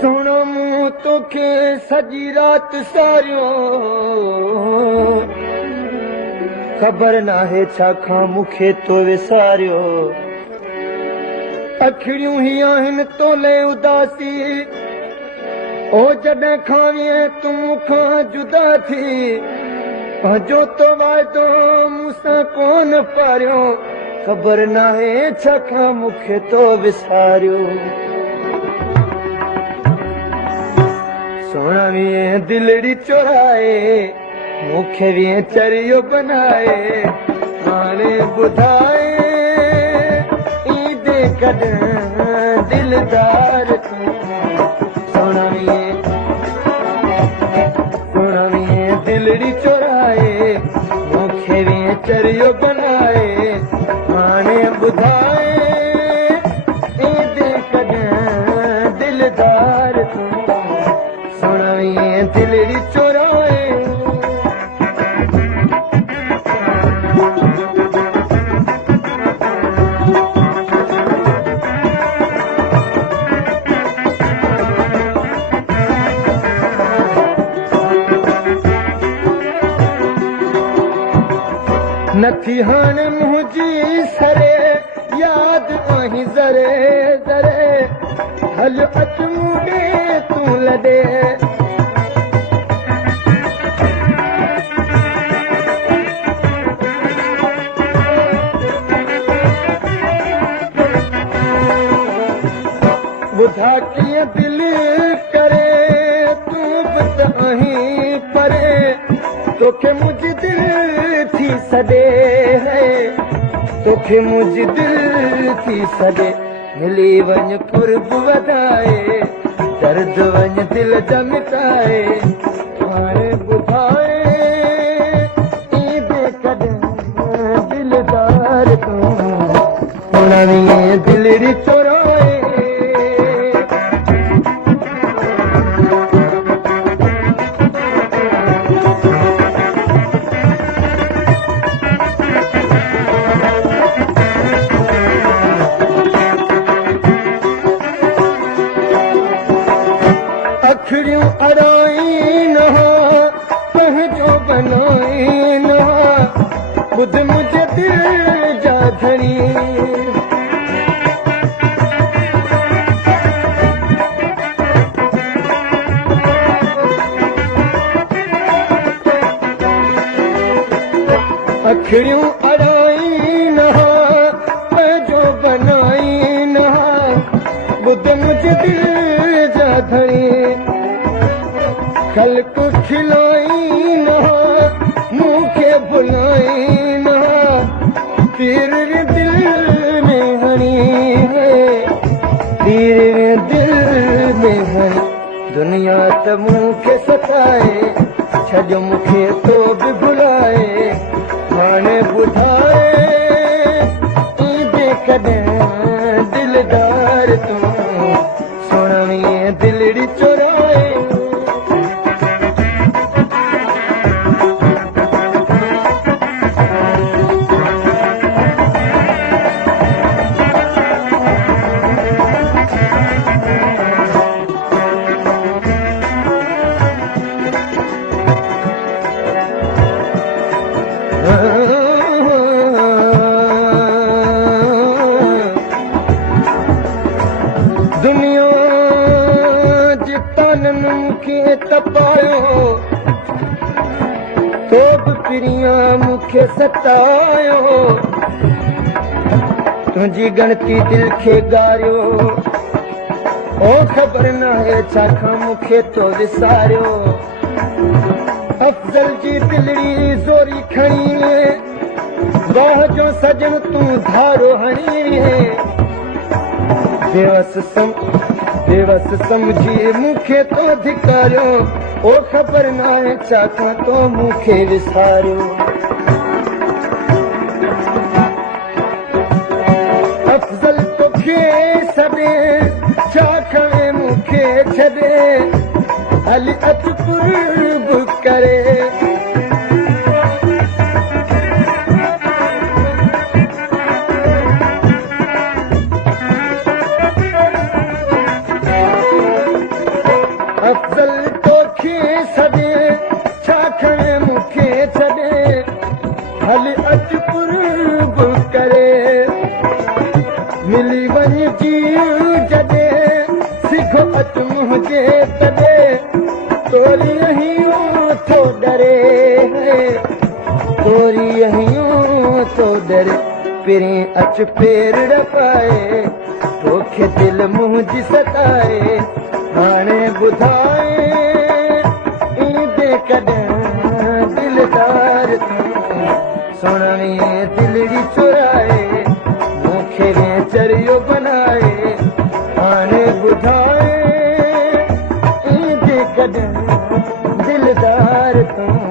सोना मूं तोखे सॼी राति सारियो ख़बर नाहे छा खां मूंखे तो विसारियो अखिड़ियूं ही आहिनि तोले उदासी ओ जॾहिं खां विए तूं मूंखां जुदा थी पंहिंजो तो वाइदो मूंसां कोन पारियो ख़बर नाहे छा खां मूंखे तो विसारियो सोना विए दिलड़ी चोराए मूंखे विए चरियो बनाए हाणे ॿुधाए ईंदे कॾहिं दिलदार तूं सोना विए दिलड़ी चोराए मूंखे विए चरियो बनाए हाणे ॿुधाए ईंदे कॾहिं दिलदार तूं सोना विए दिलड़ी चोराए नथी हाणे मुंहिंजी सरे यादि आहीं ज़रे ज़रे हल अच मूंखे तूं लॾे ॿुधा कीअं दिलि करे तूं बि त आहीं परे तोखे मुंहिंजी दिलि थी सॾे है तोखे मुंहिंजी दिलि थी सॾे मिली वञ कुर्ब वधाए दर्द वञ दिलि जा मिटाए हाणे ॿुधाए ईंदे कॾहिं दिलदार तूं सोना विए दिलड़ी चोराए अखिड़ियूं अड़ाई न पंहिंजो बनाई न ॿुध मुंहिंजे दिलि जा धणी अखिड़ियूं अड़ाई न पंहिंजो बनाई न ॿुध मुंहिंजे दिलि जा धणी ख़ल्क़ खिलाई न मूंखे भुलाई न तीर दिल में हणी है तीर दिल में हणी दुनिया त मूंखे सताए छॾो मूंखे तो बि भुलाए हाणे ॿुधाए ईंदे कॾहिं दिलदार तूं सोना विए दिलड़ी चोराए दुनिया जितन मूंखे तपायो तो बि पिरियां मूंखे सतायो तुंहिंजी गणती दिलि खे ॻारियो ओ ख़बर नाहे छा खां मूंखे तो विसारियो अफ़ज़ल जी दिलड़ी ज़ोरी खणी बाह जो सजन तूं धारो हणी बेवस समझी मूंखे तो धिकारियो ओ ख़बर नाहे छा खां तो मूंखे विसारियो अफ़ज़ल तोखे सॾे छा खणे मूंखे छॾे हली अच कुर्ब करे करे तोरी अहियूं तो डर पिरी अच पेर रखाए तोखे दिल मुंहिंजी सताए हाणे ॿुधाए ईंदे कॾहिं दिलदार सुणवी दिलड़ी चुराए मूंखे चरियो बनाए हाणे ॿुधाए ईंदे कॾहिं दिलदार तूं